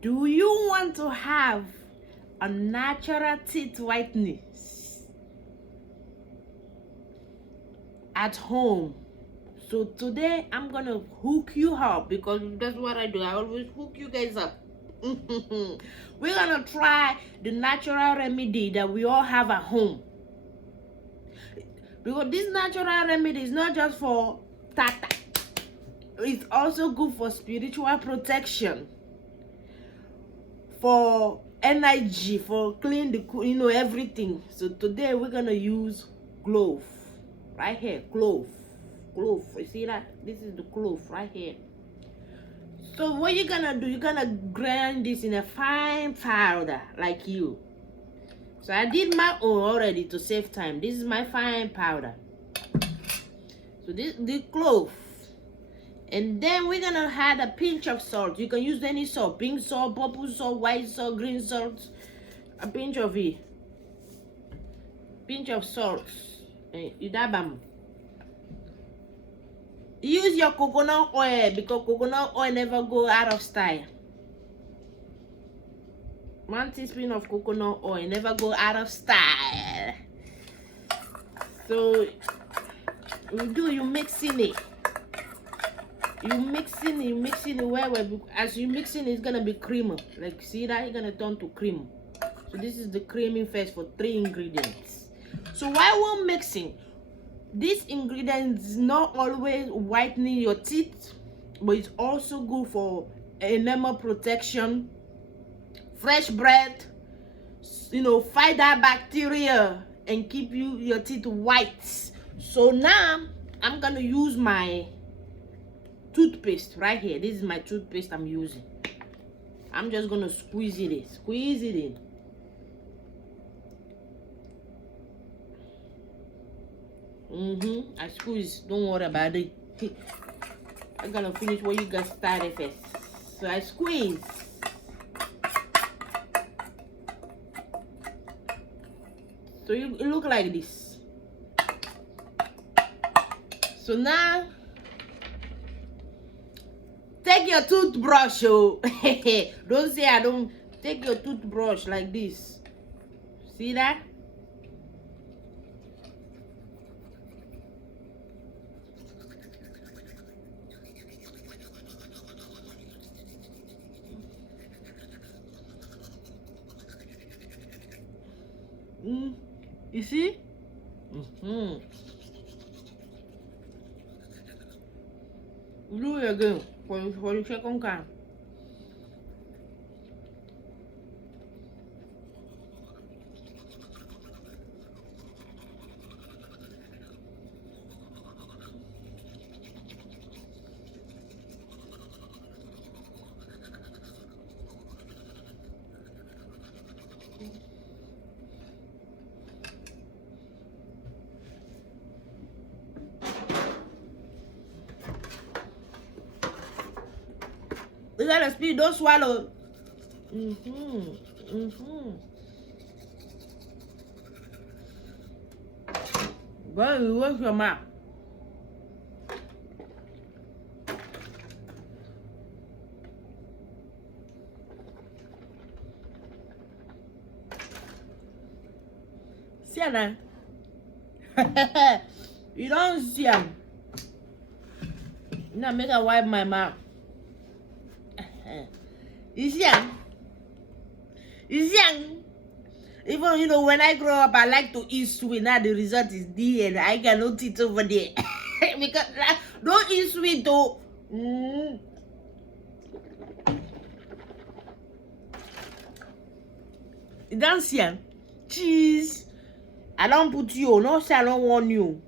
Do you want to have a natural teeth whitening at home? So today I'm gonna hook you up, because that's what I do. I always hook you guys up. We're gonna try the natural remedy that we all have at home, because this natural remedy is not just for tata, it's also good for spiritual protection, for energy, for clean the, everything. So today we're gonna use clove right here. Clove, you see that? This is the clove right here. So what you're gonna do, you're gonna grind this in a fine powder like you. So I did my own already to save time. This is my fine powder. So this the clove. And then we're gonna add a pinch of salt. You can use any salt, pink salt, purple salt, white salt, green salt. A pinch of it. Pinch of salt. Use your coconut oil, because coconut oil never go out of style. 1 teaspoon of coconut oil never go out of style. So you mixing it. You mixing it well. As you mixing it, it's gonna be creamer. Like, see that? It's gonna turn to cream. So this is the creaming phase for 3 ingredients. So while we're mixing, this ingredient is not always whitening your teeth, but it's also good for enamel protection, fresh breath, fight that bacteria and keep your teeth white. So now I'm gonna use my toothpaste right here. This is my toothpaste I'm using. I'm just gonna squeeze it in. I squeeze, don't worry about it. I'm gonna finish what you guys started first. So I squeeze. So it look like this. So now take your toothbrush. Don't say I don't. Take your toothbrush like this. See that? You see? Do it again for the second time. You gotta speak, don't swallow. Well, wash your mouth. See now. You don't see him. Now make I wipe my mouth. You see him? Even when I grow up, I like to eat sweet. Now the result is D, and I cannot eat over there. Because don't eat sweet though. You don't see him? Cheese. I don't put you. No, say I don't want you.